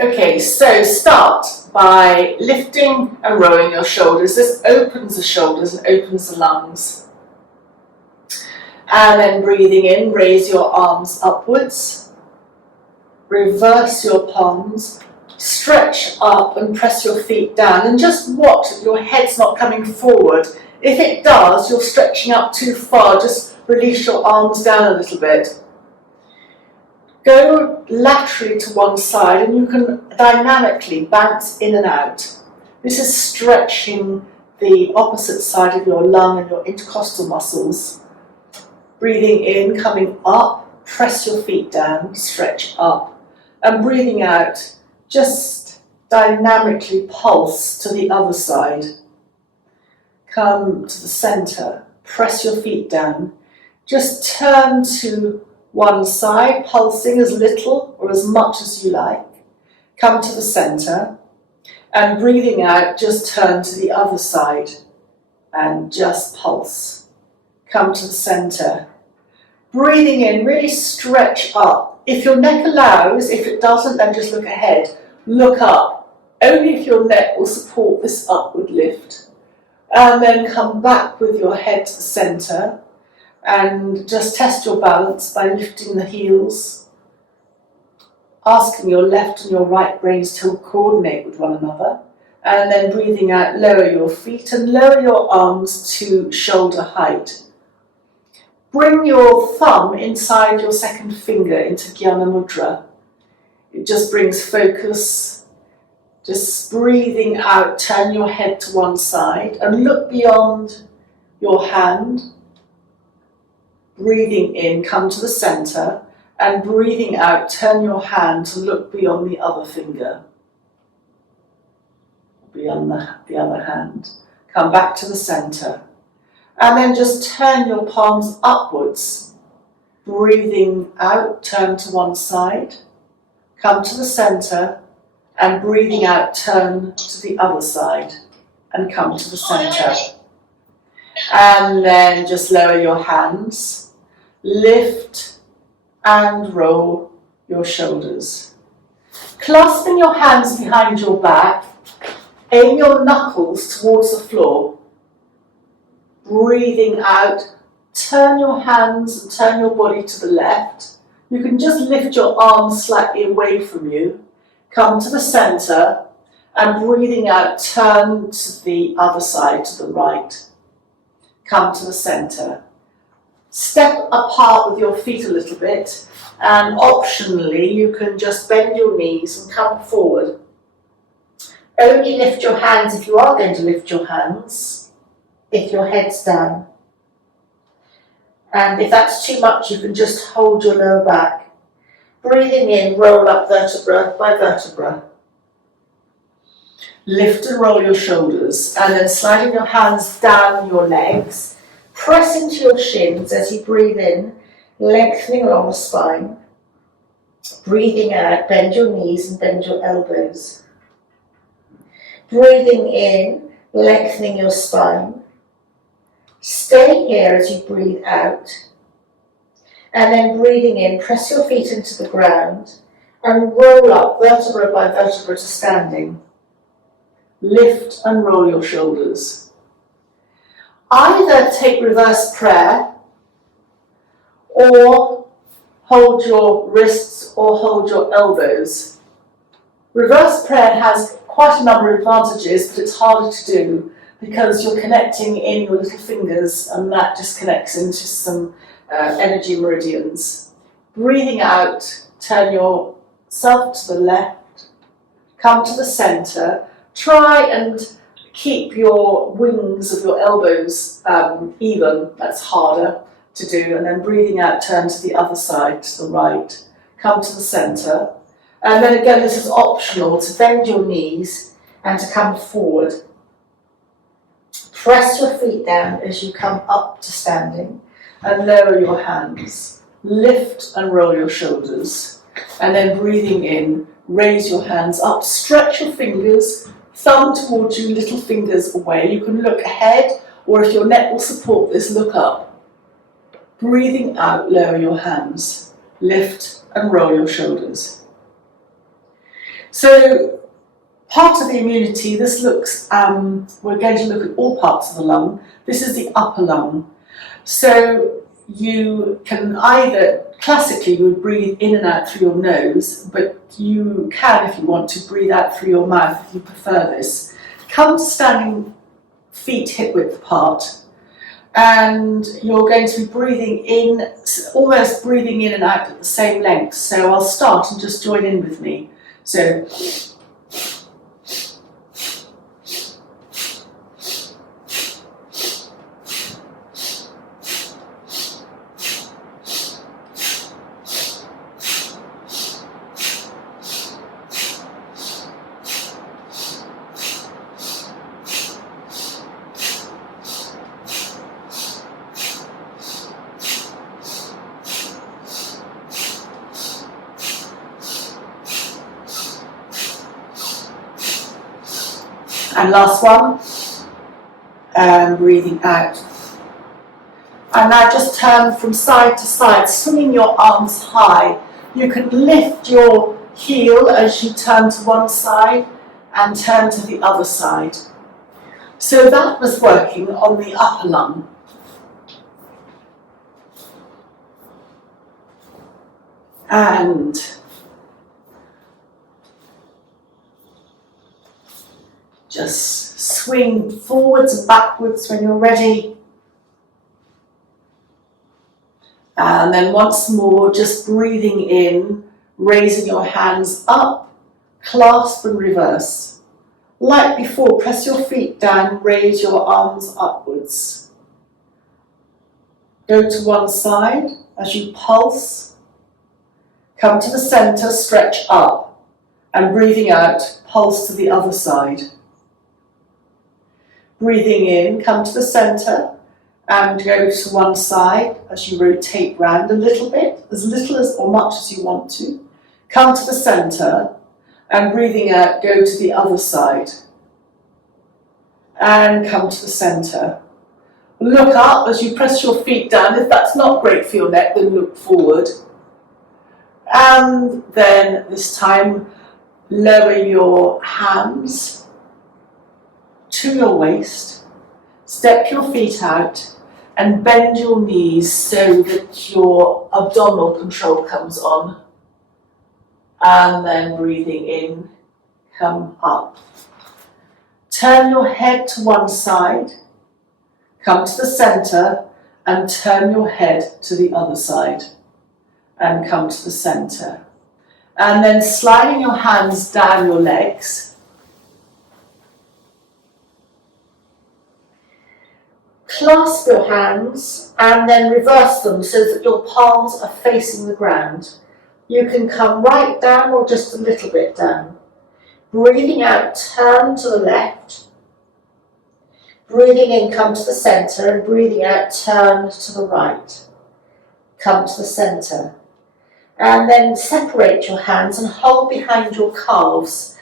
Okay, so start by lifting and rolling your shoulders. This opens the shoulders and opens the lungs. And then breathing in, raise your arms upwards. Reverse your palms. Stretch up and press your feet down. And just watch that your head's not coming forward. If it does, you're stretching up too far. Just release your arms down a little bit. Go laterally to one side and you can dynamically bounce in and out. This is stretching the opposite side of your lung and your intercostal muscles. Breathing in, coming up, press your feet down, stretch up. And breathing out, just dynamically pulse to the other side. Come to the center, press your feet down. Just turn to one side, pulsing as little or as much as you like. Come to the center and breathing out, just turn to the other side and just pulse. Come to the center. Breathing in, really stretch up. If your neck allows, if it doesn't, then just look ahead. Look up. Only if your neck will support this upward lift. And then come back with your head to the center. And just test your balance by lifting the heels, asking your left and your right brains to coordinate with one another, and then breathing out, lower your feet and lower your arms to shoulder height. Bring your thumb inside your second finger into Jnana Mudra. It just brings focus. Just breathing out, turn your head to one side and look beyond your hand. Breathing in, come to the center, and breathing out, turn your hand to look beyond the other finger, beyond the other hand. Come back to the center, and then just turn your palms upwards. Breathing out, turn to one side, come to the center, and breathing out, turn to the other side, and come to the center. And then just lower your hands. Lift and roll your shoulders. Clasping your hands behind your back, aim your knuckles towards the floor. Breathing out, turn your hands and turn your body to the left. You can just lift your arms slightly away from you. Come to the center and breathing out, turn to the other side, to the right. Come to the center. Step apart with your feet a little bit, and optionally you can just bend your knees and come forward. Only lift your hands if you are going to lift your hands, if your head's down. And if that's too much, you can just hold your lower back. Breathing in, roll up vertebra by vertebra. Lift and roll your shoulders, and then sliding your hands down your legs. Press into your shins as you breathe in, lengthening along the spine. Breathing out, bend your knees and bend your elbows. Breathing in, lengthening your spine. Stay here as you breathe out. And then breathing in, press your feet into the ground and roll up vertebra by vertebra to standing. Lift and roll your shoulders. Either take reverse prayer or hold your wrists or hold your elbows. Reverse prayer has quite a number of advantages, but it's harder to do because you're connecting in your little fingers and that just connects into some energy meridians. Breathing out, turn yourself to the left, come to the center, try and keep your wings of your elbows even, that's harder to do, and then breathing out, turn to the other side, to the right, come to the center, and then again this is optional, to bend your knees and to come forward. Press your feet down as you come up to standing and lower your hands. Lift and roll your shoulders, and then breathing in, raise your hands up, stretch your fingers, thumb towards you, little fingers away. You can look ahead, or if your neck will support this, look up. Breathing out, lower your hands. Lift and roll your shoulders. So part of the immunity, this looks, we're going to look at all parts of the lung. This is the upper lung. So you can either, classically you would breathe in and out through your nose, but you can, if you want to, breathe out through your mouth if you prefer this. Come to standing feet hip width apart, and you're going to be breathing in, almost breathing in and out at the same length. So I'll start and just join in with me. So and last one, and breathing out. And now just turn from side to side, swinging your arms high. You can lift your heel as you turn to one side and turn to the other side. So that was working on the upper lung. And just swing forwards and backwards when you're ready. And then once more, just breathing in, raising your hands up, clasp and reverse. Like before, press your feet down, raise your arms upwards. Go to one side as you pulse. Come to the center, stretch up, and breathing out, pulse to the other side. Breathing in, come to the center and go to one side as you rotate round a little bit, as little as or much as you want to. Come to the center and breathing out, go to the other side. And come to the center. Look up as you press your feet down. If that's not great for your neck, then look forward. And then this time, lower your hands to your waist, step your feet out and bend your knees so that your abdominal control comes on. And then breathing in, come up. Turn your head to one side, come to the center and turn your head to the other side and come to the center. And then sliding your hands down your legs. Clasp your hands and then reverse them so that your palms are facing the ground. You can come right down or just a little bit down. Breathing out, turn to the left. Breathing in, come to the center, and breathing out, turn to the right. Come to the center. And then separate your hands and hold behind your calves.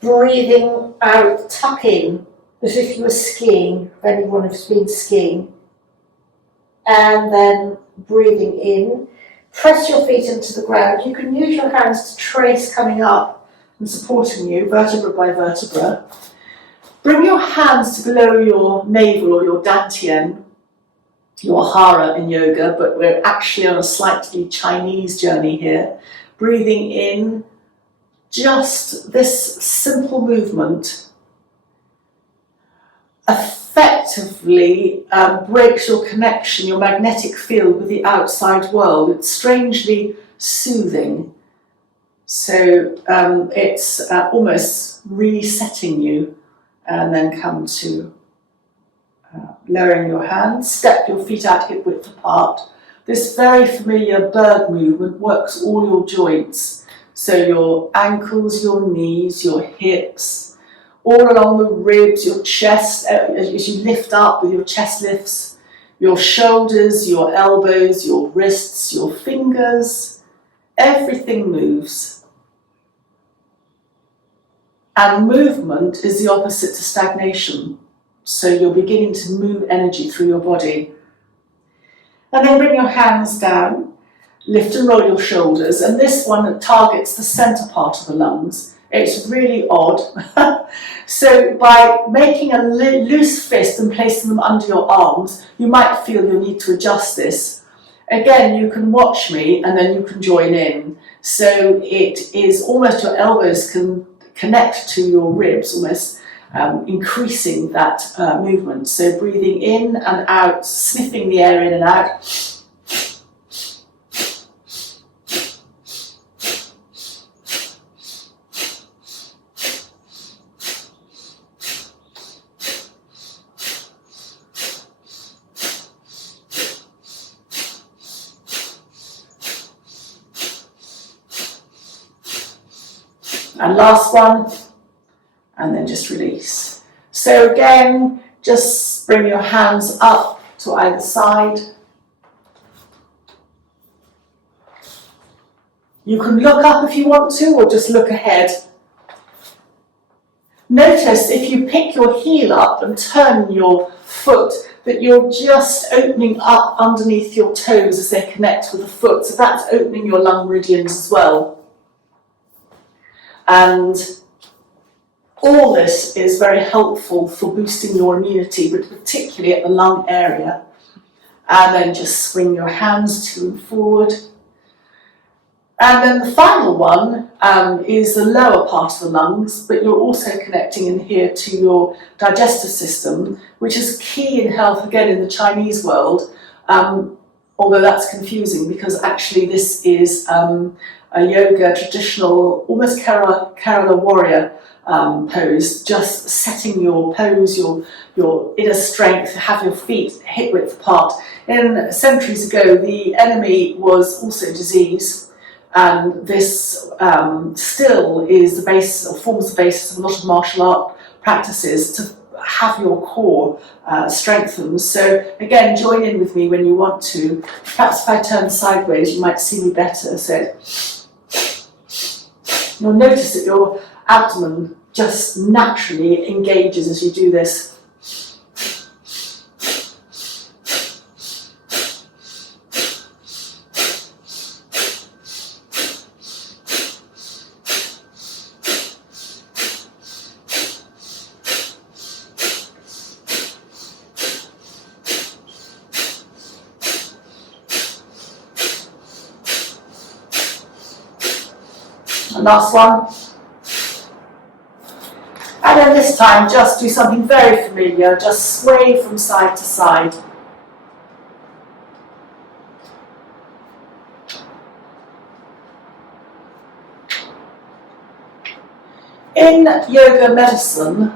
Breathing out, tuck in, as if you were skiing, if anyone has been skiing. And then breathing in, press your feet into the ground. You can use your hands to trace coming up and supporting you, vertebra by vertebra. Bring your hands to below your navel or your dantian, your hara in yoga, but we're actually on a slightly Chinese journey here. Breathing in, just this simple movement effectively breaks your connection, your magnetic field with the outside world. It's strangely soothing. So it's almost resetting you. And then come to lowering your hands, step your feet out hip width apart. This very familiar bird movement works all your joints. So your ankles, your knees, your hips, all along the ribs, your chest, as you lift up with your chest lifts, your shoulders, your elbows, your wrists, your fingers, everything moves. And movement is the opposite to stagnation. So you're beginning to move energy through your body. And then bring your hands down, lift and roll your shoulders. And this one targets the center part of the lungs. It's really odd. So by making a loose fist and placing them under your arms, you might feel you'll need to adjust this. Again, you can watch me and then you can join in. So it is almost your elbows can connect to your ribs, almost increasing that movement. So breathing in and out, sniffing the air in and out. And last one, and then just release. So again, just bring your hands up to either side. You can look up if you want to, or just look ahead. Notice if you pick your heel up and turn your foot, that you're just opening up underneath your toes as they connect with the foot. So that's opening your lung meridians as well. And all this is very helpful for boosting your immunity, but particularly at the lung area. And then just swing your hands to and forward. And then the final one is the lower part of the lungs, but you're also connecting in here to your digestive system, which is key in health, again, in the Chinese world, although that's confusing because actually this is a yoga traditional, almost Kerala warrior pose, just setting your pose, your inner strength, have your feet hip width apart. And centuries ago, the enemy was also disease, and this still is the basis, or forms the basis of a lot of martial art practices, to have your core strengthened. So again, join in with me when you want to. Perhaps if I turn sideways, you might see me better. So you'll notice that your abdomen just naturally engages as you do this. And last one. And then this time, just do something very familiar. Just sway from side to side. In yoga medicine,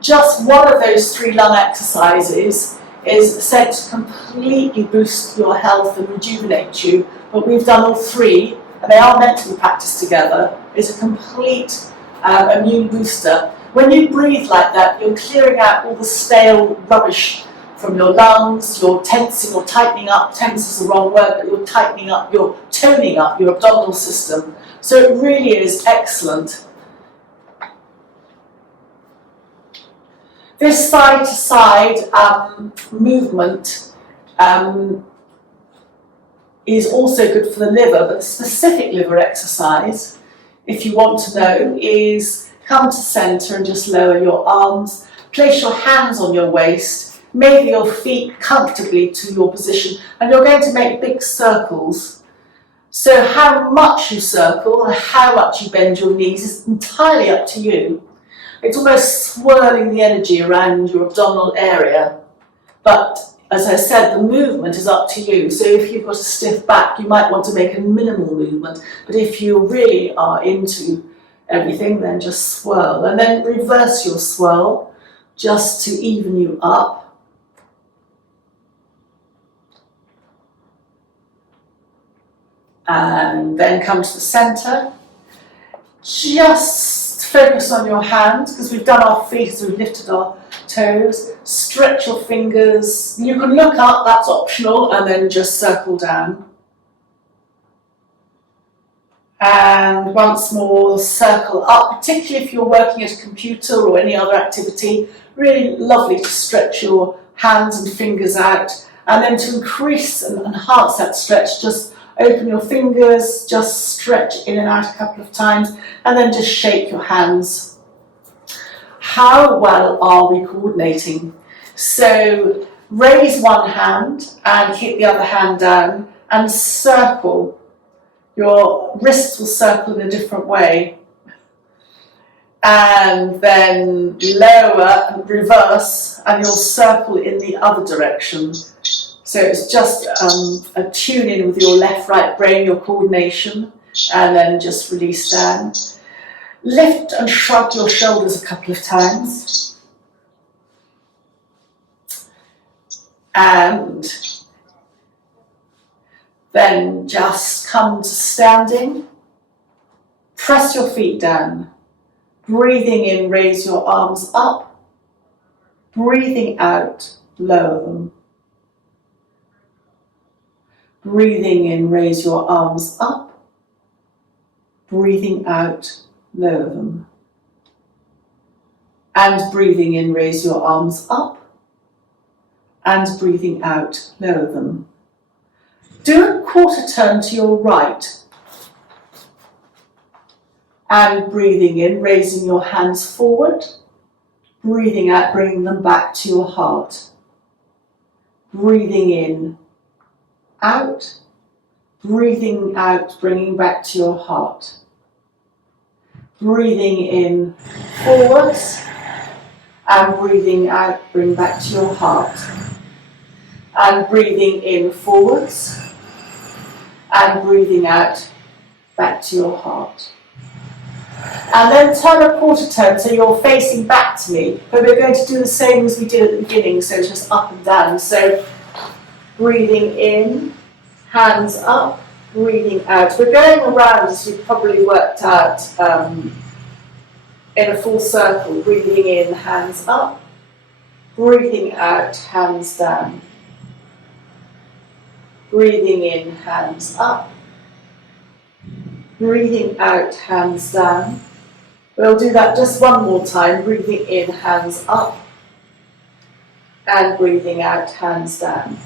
just one of those 3 lung exercises is said to completely boost your health and rejuvenate you. But we've done all 3, and they are meant to be practiced together. It's a complete immune booster. When you breathe like that, you're clearing out all the stale rubbish from your lungs, you're tensing or tightening up. Tense is the wrong word, but you're tightening up, you're toning up your abdominal system. So it really is excellent. This side-to-side movement is also good for the liver, but the specific liver exercise, if you want to know, is come to centre and just lower your arms, place your hands on your waist, maybe your feet comfortably to your position, and you're going to make big circles. So how much you circle and how much you bend your knees is entirely up to you. It's almost swirling the energy around your abdominal area, but as I said, the movement is up to you. So if you've got a stiff back, you might want to make a minimal movement, but if you really are into everything, then just swirl, and then reverse your swirl just to even you up. And then come to the center. Just focus on your hands, because we've done our feet as we've lifted our toes. Stretch your fingers. You can look up, that's optional, and then just circle down. And once more, circle up, particularly if you're working at a computer or any other activity. Really lovely to stretch your hands and fingers out. And then to increase and enhance that stretch, just Open your fingers, just stretch in and out a couple of times, and then just shake your hands. How well are we coordinating? So raise one hand and keep the other hand down and circle. Your wrists will circle in a different way. And then lower and reverse, and you'll circle in the other direction. So it's just a tune in with your left-right brain, your coordination, and then just release down. Lift and shrug your shoulders a couple of times. And then just come to standing. Press your feet down. Breathing in, raise your arms up. Breathing out, lower them. Breathing in, raise your arms up. Breathing out, lower them. And breathing in, raise your arms up. And breathing out, lower them. Do a quarter turn to your right. And breathing in, raising your hands forward. Breathing out, bringing them back to your heart. Breathing in, out. Breathing out, bringing back to your heart. Breathing in, forwards. And breathing out, bring back to your heart. And breathing in, forwards. And breathing out, back to your heart. And then turn a quarter turn so you're facing back to me, but we're going to do the same as we did at the beginning, so just up and down. So breathing in, hands up, breathing out. We're going around, as you've probably worked out, in a full circle. Breathing in, hands up, breathing out, hands down. Breathing in, hands up. Breathing out, hands down. We'll do that just one more time. Breathing in, hands up. And breathing out, hands down.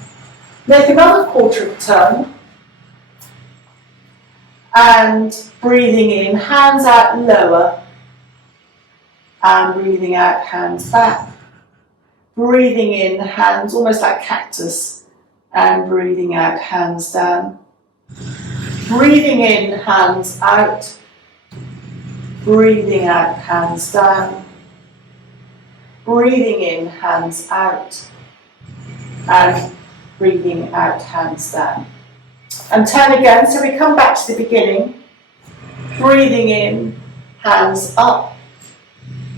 Make another quarter of a turn. And breathing in, hands out, lower. And breathing out, hands back. Breathing in, hands almost like cactus. And breathing out, hands down. Breathing in, hands out. Breathing out, hands down. Breathing in, hands out. And breathing out, hands down. And turn again, so we come back to the beginning. Breathing in, hands up.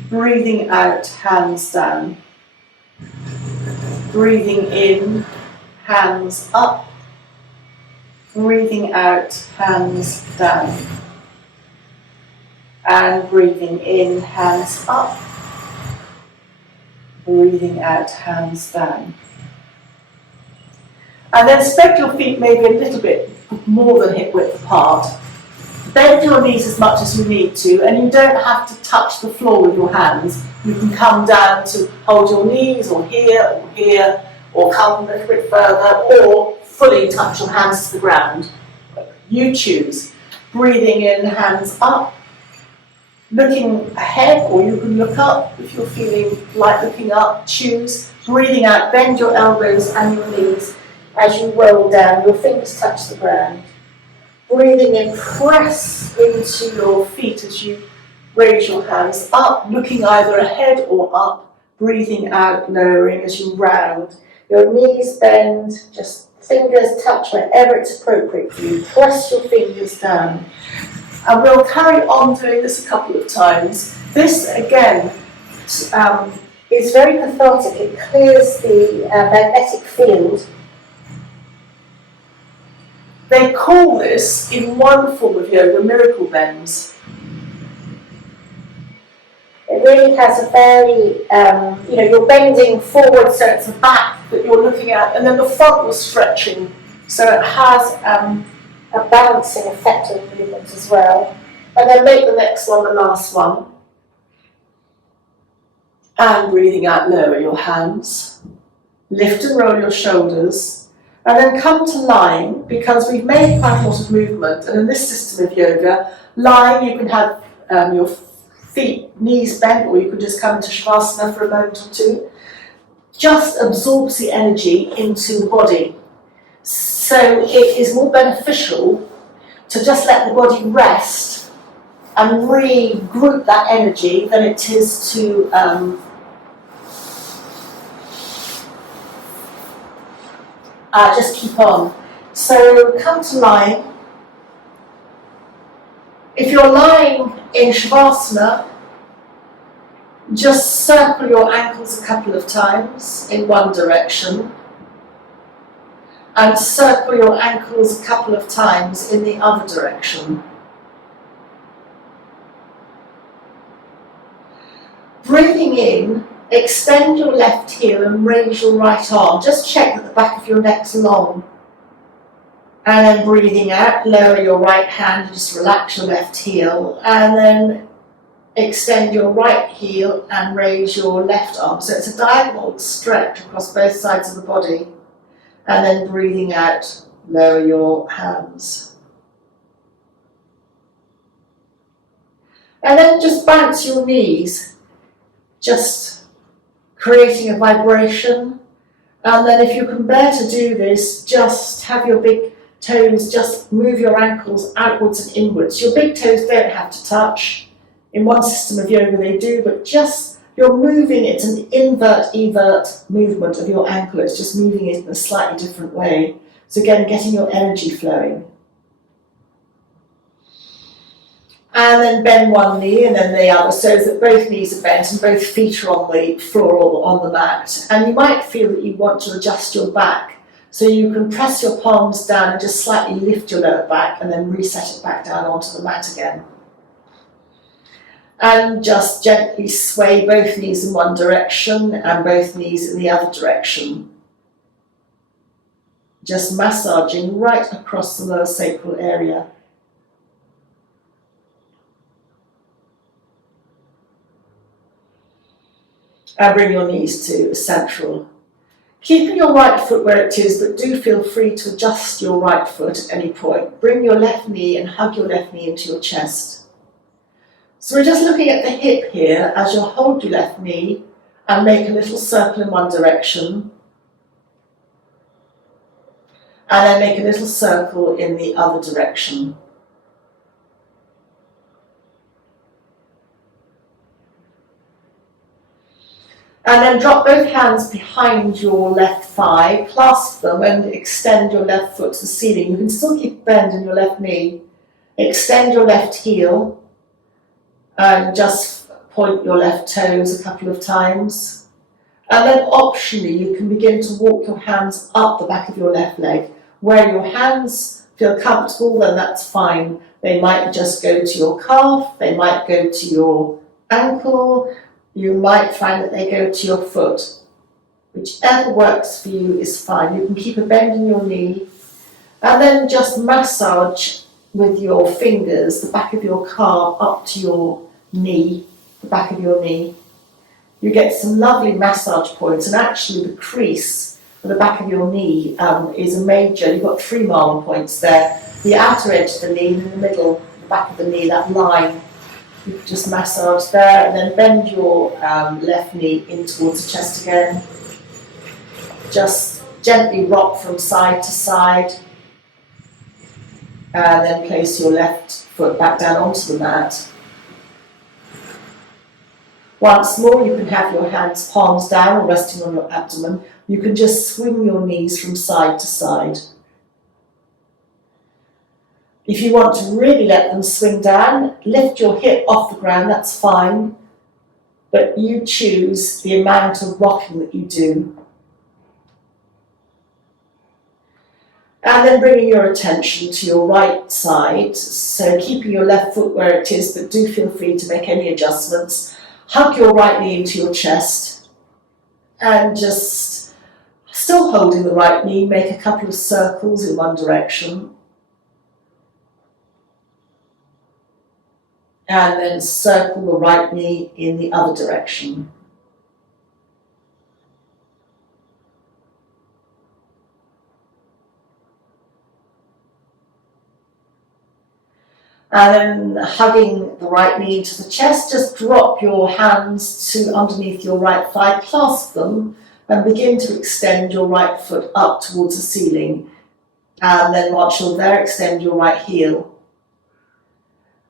Breathing out, hands down. Breathing in, hands up. Breathing out, hands down. And breathing in, hands up. Breathing out, hands down. And then spread your feet maybe a little bit more than hip width apart. Bend your knees as much as you need to, and you don't have to touch the floor with your hands. You can come down to hold your knees, or here, or come a little bit further, or fully touch your hands to the ground. You choose. Breathing in, hands up. Looking ahead, or you can look up if you're feeling like looking up. Choose. Breathing out, bend your elbows and your knees as you roll down. Your fingers touch the ground. Breathing in, press into your feet as you raise your hands up, looking either ahead or up. Breathing out, lowering as you round. Your knees bend, just fingers touch wherever it's appropriate for you. Press your fingers down. And we'll carry on doing this a couple of times. This, again, is very cathartic. It clears the magnetic field. They call this, in one form of yoga, miracle bends. It really has a very, you're bending forward, so it's the back that you're looking at, and then the front was stretching. So it has a balancing effect on the movement as well. And then make the next one the last one. And breathing out, lower your hands. Lift and roll your shoulders. And then come to lying, because we've made quite a lot of movement. And in this system of yoga, lying, you can have your feet, knees bent, or you could just come into Shavasana for a moment or two. Just absorbs the energy into the body. So it is more beneficial to just let the body rest and regroup that energy than it is to just keep on. So come to lying. If you're lying in Shavasana, just circle your ankles a couple of times in one direction and circle your ankles a couple of times in the other direction. Breathing in, extend your left heel and raise your right arm. Just check that the back of your neck's long. And then breathing out, lower your right hand and just relax your left heel. And then extend your right heel and raise your left arm. So it's a diagonal stretch across both sides of the body. And then breathing out, lower your hands. And then just bounce your knees, just creating a vibration. And then if you can bear to do this, just have your big toes, just move your ankles outwards and inwards. Your big toes don't have to touch. In one system of yoga they do, but just you're moving, it's an invert-evert movement of your ankle. It's just moving it in a slightly different way. So again, getting your energy flowing. And then bend one knee and then the other, so that both knees are bent and both feet are on the floor or on the mat. And you might feel that you want to adjust your back. So you can press your palms down and just slightly lift your lower back and then reset it back down onto the mat again. And just gently sway both knees in one direction and both knees in the other direction. Just massaging right across the lower sacral area. And bring your knees to central. Keeping your right foot where it is, but do feel free to adjust your right foot at any point. Bring your left knee and hug your left knee into your chest. So we're just looking at the hip here as you'll hold your left knee and make a little circle in one direction. And then make a little circle in the other direction. And then drop both hands behind your left thigh, clasp them and extend your left foot to the ceiling. You can still keep bend in your left knee. Extend your left heel and just point your left toes a couple of times. And then optionally you can begin to walk your hands up the back of your left leg. Where your hands feel comfortable, then that's fine. They might just go to your calf, they might go to your ankle, you might find that they go to your foot. Whichever works for you is fine. You can keep a bend in your knee and then just massage with your fingers the back of your calf up to your knee, the back of your knee. You get some lovely massage points, and actually the crease at the back of your knee is a major, you've got 3 Marlin points there. The outer edge of the knee and in the middle, the back of the knee, that line. You can just massage there and then bend your left knee in towards the chest again. Just gently rock from side to side. And then place your left foot back down onto the mat. Once more, you can have your hands palms down or resting on your abdomen. You can just swing your knees from side to side. If you want to really let them swing down, lift your hip off the ground, that's fine. But you choose the amount of rocking that you do. And then bringing your attention to your right side. So keeping your left foot where it is, but do feel free to make any adjustments. Hug your right knee into your chest. And just still holding the right knee, make a couple of circles in one direction. And then circle the right knee in the other direction. And then hugging the right knee to the chest, just drop your hands to underneath your right thigh, clasp them, and begin to extend your right foot up towards the ceiling. And then once you're there, extend your right heel.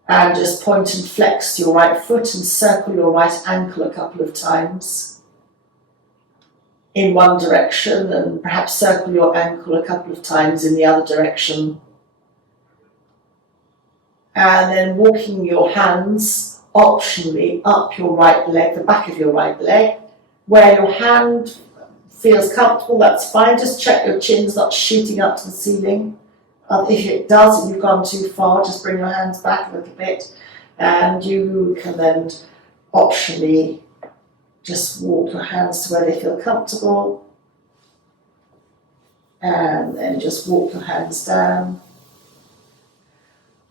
And just point and flex your right foot and circle your right ankle a couple of times in one direction, and perhaps circle your ankle a couple of times in the other direction. And then walking your hands optionally up your right leg, the back of your right leg. Where your hand feels comfortable, that's fine. Just check your chin's not shooting up to the ceiling. If it does and you've gone too far, just bring your hands back a little bit. And you can then optionally just walk your hands to where they feel comfortable. And then just walk your hands down.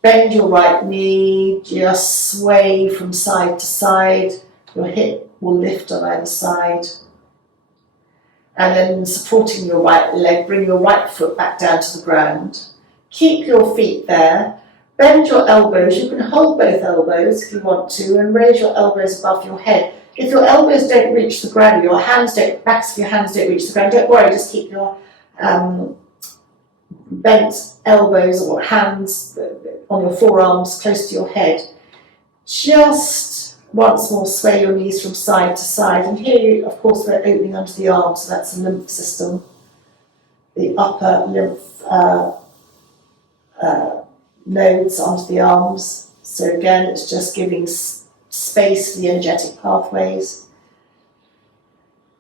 Bend your right knee, just sway from side to side. Your hip will lift on either side. And then supporting your right leg, bring your right foot back down to the ground. Keep your feet there. Bend your elbows. You can hold both elbows if you want to, and raise your elbows above your head. If your elbows don't reach the ground, backs of your hands don't reach the ground, don't worry, just keep your bent elbows or hands on your forearms close to your head. Just once more sway your knees from side to side, and here of course we're opening under the arms, so that's the lymph system, the upper lymph nodes onto the arms. So again, it's just giving space for the energetic pathways.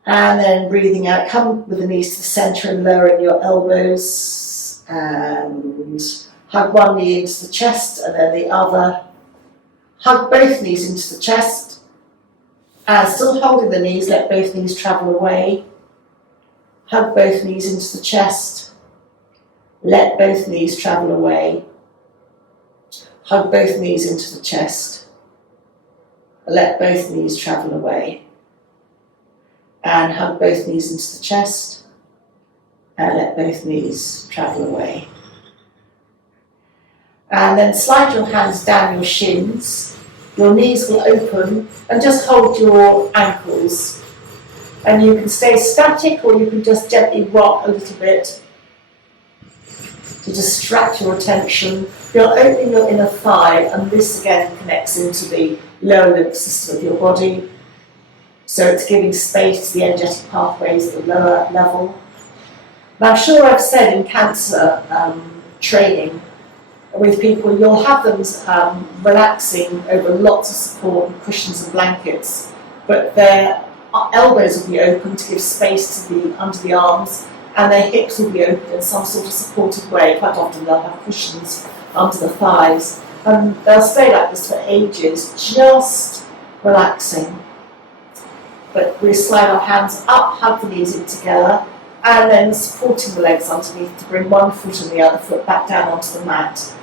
And then breathing out, come with the knees to the centre and lowering your elbows, and hug one knee into the chest and then the other. Hug both knees into the chest, and still holding the knees, let both knees travel away. Hug both knees into the chest, let both knees travel away. Hug both knees into the chest, let both knees travel away. And hug both knees into the chest, and let both knees travel away. And then slide your hands down your shins, your knees will open, and just hold your ankles. And you can stay static, or you can just gently rock a little bit to distract your attention. You're opening your inner thigh, and this again connects into the lower lymph system of your body. So it's giving space to the energetic pathways at the lower level. Now, I'm sure I've said in cancer training with people, you'll have them relaxing over lots of support and cushions and blankets, but their elbows will be open to give space to the under the arms, and their hips will be open in some sort of supported way. Quite often they'll have cushions under the thighs, and they'll stay like this for ages, just relaxing. But we slide our hands up, hug the knees in together, and then supporting the legs underneath to bring one foot and the other foot back down onto the mat.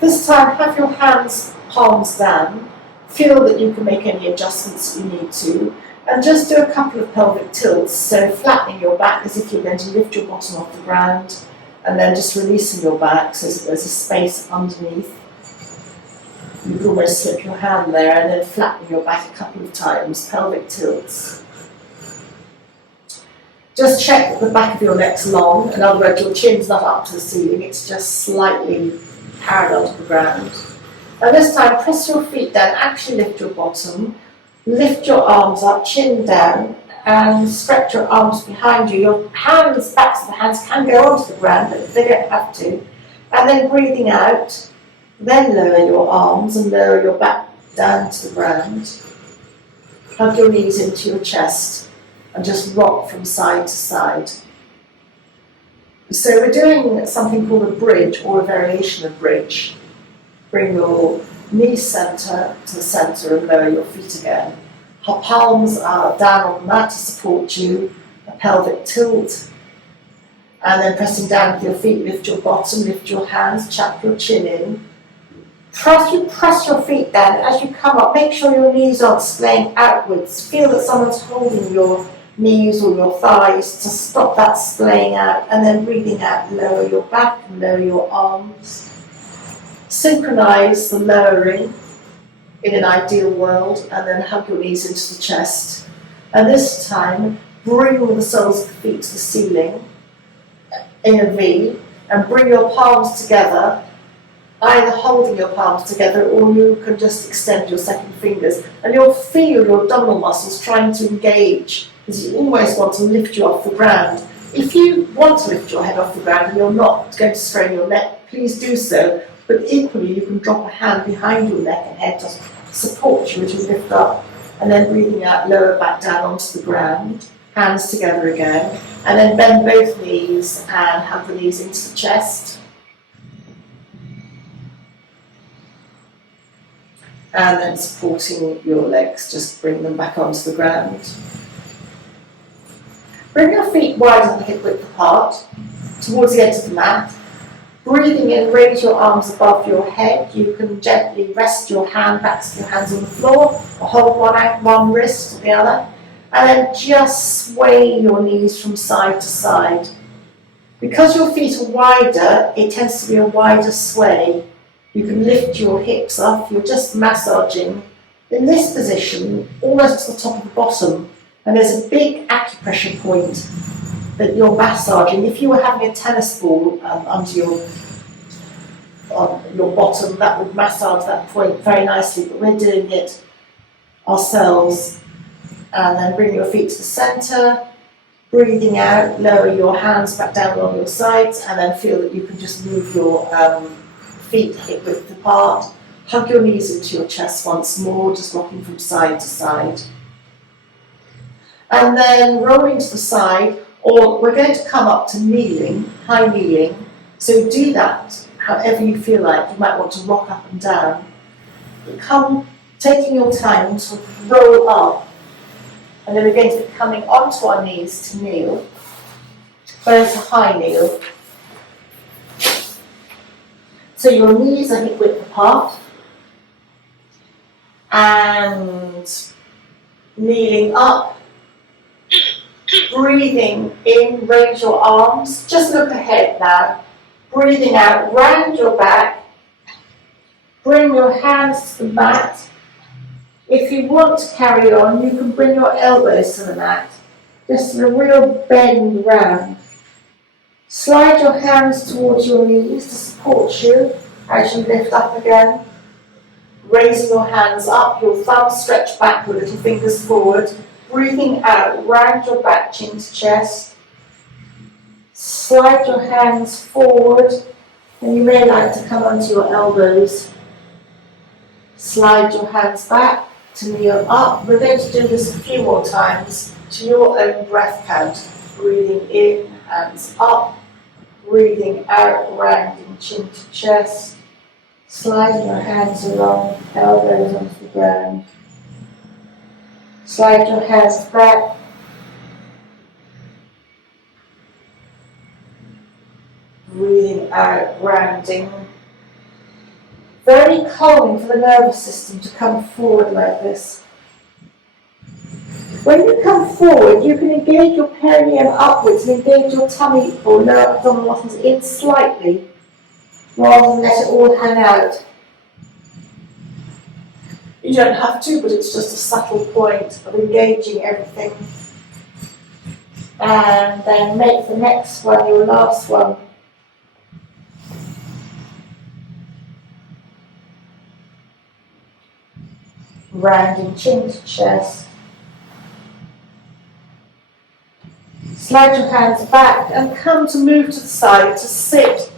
This time, have your hands palms down. Feel that you can make any adjustments you need to, and just do a couple of pelvic tilts. So flattening your back as if you're going to lift your bottom off the ground, and then just releasing your back so that there's a space underneath. You can almost slip your hand there, and then flatten your back a couple of times, pelvic tilts. Just check that the back of your neck's long, in other words, your chin's not up to the ceiling, it's just slightly parallel to the ground. And this time, press your feet down, actually lift your bottom, lift your arms up, chin down, and stretch your arms behind you. Your hands, backs of the hands can go onto the ground, but they don't have to. And then breathing out, then lower your arms and lower your back down to the ground. Hug your knees into your chest and just rock from side to side. So we're doing something called a bridge, or a variation of bridge. Bring your knee center to the center and lower your feet again. Her palms are down on the mat to support you, a pelvic tilt. And then pressing down with your feet, lift your bottom, lift your hands, chuck your chin in. Press your feet down. As you come up, make sure your knees aren't splaying outwards. Feel that someone's holding your knees or your thighs to stop that splaying out, and then breathing out, lower your back and lower your arms. Synchronize the lowering in an ideal world, and then hug your knees into the chest. And this time, bring all the soles of the feet to the ceiling in a V, and bring your palms together, either holding your palms together or you can just extend your second fingers. And you'll feel your abdominal muscles trying to engage, because you always want to lift you off the ground. If you want to lift your head off the ground and you're not going to strain your neck, please do so. But equally, you can drop a hand behind your neck and head to support you as you lift up. And then breathing out, lower back down onto the ground. Hands together again. And then bend both knees and hug the knees into the chest. And then supporting your legs, just bring them back onto the ground. Bring your feet wide on the hip width apart, towards the edge of the mat. Breathing in, raise your arms above your head. You can gently rest your backs of your hands on the floor, or hold one wrist to the other. And then just sway your knees from side to side. Because your feet are wider, it tends to be a wider sway. You can lift your hips up, you're just massaging. In this position, almost to the top of the bottom, and there's a big acupressure point that you're massaging. If you were having a tennis ball under your bottom, that would massage that point very nicely, but we're doing it ourselves. And then bring your feet to the centre, breathing out, lower your hands back down along your sides, and then feel that you can just move your feet hip width apart. Hug your knees into your chest once more, just rocking from side to side. And then rolling to the side, or we're going to come up to kneeling, high kneeling. So do that however you feel like. You might want to rock up and down. But come, taking your time to roll up. And then we're going to be coming onto our knees to kneel. But it's a high kneel. So your knees are hip width apart. And kneeling up. Breathing in, raise your arms. Just look ahead now. Breathing out, round your back. Bring your hands to the mat. If you want to carry on, you can bring your elbows to the mat. Just a real bend round. Slide your hands towards your knees to support you as you lift up again. Raising your hands up, your thumbs stretch back, your little fingers forward. Breathing out, round your back, chin to chest. Slide your hands forward, and you may like to come onto your elbows. Slide your hands back to kneel up. We're going to do this a few more times to your own breath count. Breathing in, hands up. Breathing out, rounding chin to chest. Sliding your hands along, elbows onto the ground. Slide your hands back. Breathing out, rounding. Very calming for the nervous system to come forward like this. When you come forward, you can engage your perineum upwards and engage your tummy or lower abdominal muscles in slightly, rather than let it all hang out. You don't have to, but it's just a subtle point of engaging everything. And then make the next one your last one. Rounding chin to chest. Slide your hands back and come to move to the side to sit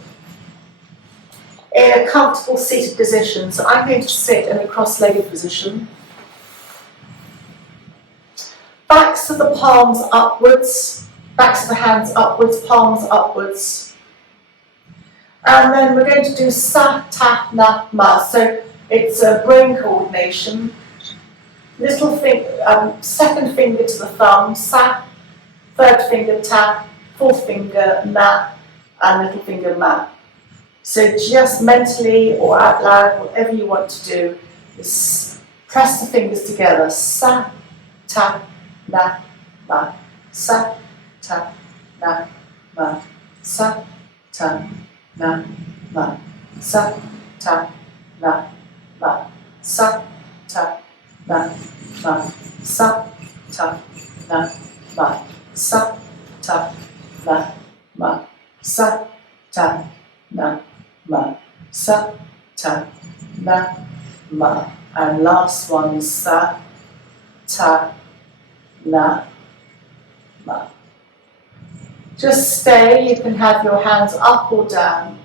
in a comfortable seated position. So I'm going to sit in a cross-legged position. Backs of the palms upwards, backs of the hands upwards, palms upwards. And then we're going to do sa, ta, na, ma. So it's a brain coordination. Little second finger to the thumb, sa, third finger ta, fourth finger na, and little finger ma. So just mentally or out loud, whatever you want to do, is press the fingers together. Sa, ta, na, ma. Sa, ta, na, ma. Sa, ta, na, ma. Sa, ta, na, ma, sa, ta, na, ma, sa, ta, na, ma, sa, ta, na, ma, sa, ta, na, ma, sa, ta, na, ma. And last one, sa, ta, na, ma. Just stay. You can have your hands up or down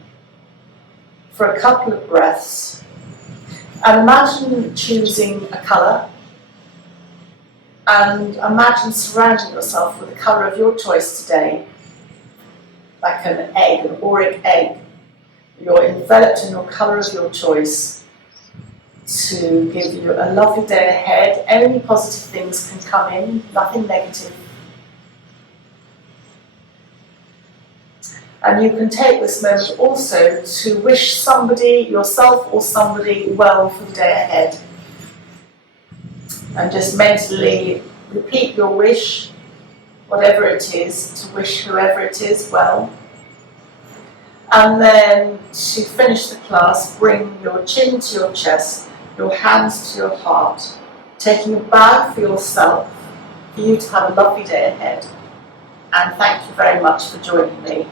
for a couple of breaths. And imagine choosing a colour. And imagine surrounding yourself with the colour of your choice today, like an egg, an auric egg. You're enveloped in your colour of your choice to give you a lovely day ahead. Any positive things can come in, nothing negative. And you can take this moment also to wish somebody, yourself or somebody, well for the day ahead. And just mentally repeat your wish, whatever it is, to wish whoever it is well. And then to finish the class, bring your chin to your chest, your hands to your heart, taking a bow for yourself, for you to have a lovely day ahead. And thank you very much for joining me.